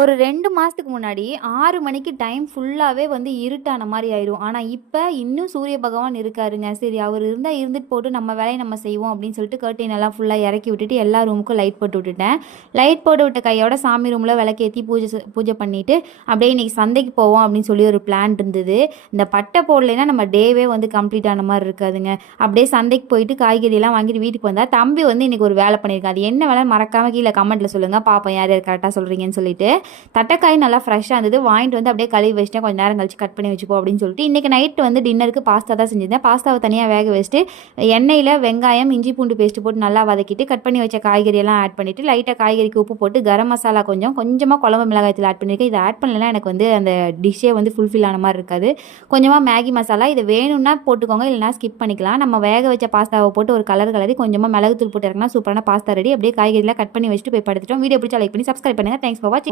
ஒரு 2 மாசத்துக்கு முன்னாடி 6 மணிக்கு டைம் ஃபுல்லாவே வந்து இருட்டான மாரி ஆயிரும். ஆனா, இப்ப இன்னும் சூரிய பகவான் இருக்காருங்க. சரி அவரு இருந்தா இருந்துட்டு போட்டும் நம்ம வேலைய நம்ம செய்வோம் அப்படின்னு சொல்லிட்டு கர்டைன் எல்லாம் ஃபுல்லா இறக்கி விட்டுட்டு எல்லா ரூமுக்கும் லைட் போட்டு விட்டுட்டேன். லைட் போட்டு விட்ட கையோட சாமி ரூம்ல விளக்கேத்தி பூஜை பண்ணிட்டு, அப்படியே இன்னைக்கு சந்தைக்கு போவோம் அப்படின்னு சொல்லி ஒரு பிளான் இருந்தது. இந்த பட்டை போடலைன்னா நம்ம டேவே வந்து கம்ப்ளீட் ஆன மாரி இருக்காதுங்க. அப்படியே சந்தைக்கு போயிட்டு காய்கறிலாம் வாங்கிட்டு வீட்டுக்கு வந்தா, தம்பி வந்து இன்னைக்கு ஒரு வேலை பண்ணியிருக்கான். அது என்ன வேலைன்னு மறக்காம கீழ கமெண்ட்ல சொல்லுங்க. பாப்போம் யார் யார் கரெக்ட்டா சொல்றீங்கன்னு சொல்லிட்டு. தட்டைக்காய் நல்லா ஃப்ரெஷ்ஷாக இருந்தது. வாங்கிட்டு வந்து அப்படியே கழுவி வச்சுட்டேன். கொஞ்சம் நேரம் கழிச்சு கட் பண்ணி வச்சுப்போம் அப்படின்னு சொல்லிட்டு இன்றைக்கி நைட்டு வந்து டின்னருக்கு பாஸ்தா தான் செஞ்சிருந்தேன். பாஸ்தாவை தனியாக வேக வச்சுட்டு எண்ணெயில் வெங்காயம் இஞ்சி பூண்டு பேஸ்ட்டு போட்டு நல்லா வதக்கிட்டு கட் பண்ணி வச்ச காய்கறியெல்லாம் ஆட் பண்ணிவிட்டு லைட்டாக காய்கறிக்கு உப்பு போட்டு கரம் மசாலா கொஞ்சமாக குழம்பு மிளகாயத்தில் ஆட் பண்ணியிருக்கேன். இதை ஆட் பண்ணலைன்னா எனக்கு வந்து அந்த டிஷ்ஷே வந்து ஃபுல்ஃபில் ஆன மாதிரி இருக்காது. கொஞ்சமாக மேகி மசாலா இதை வேணும்னா போட்டுக்கோங்க, இல்லைனா ஸ்கிப் பண்ணிக்கலாம். நம்ம வேக வச்ச பாஸ்தாவை போட்டு ஒரு கலர் கலரி கொஞ்சமாக மிளகுத்தூள் போட்டு இறக்குனா சூப்பரான பாஸ்தா ரெடி. அப்படியே காய்கறிலாம் கட் பண்ணி வச்சுட்டு போய் படுத்துட்டோம். வீடியோ பிடிச்சா லைக் பண்ணி சப்ஸ்கிரைப் பண்ணுங்கள். தேங்க்ஸ் ஃபார் வாட்சிங்.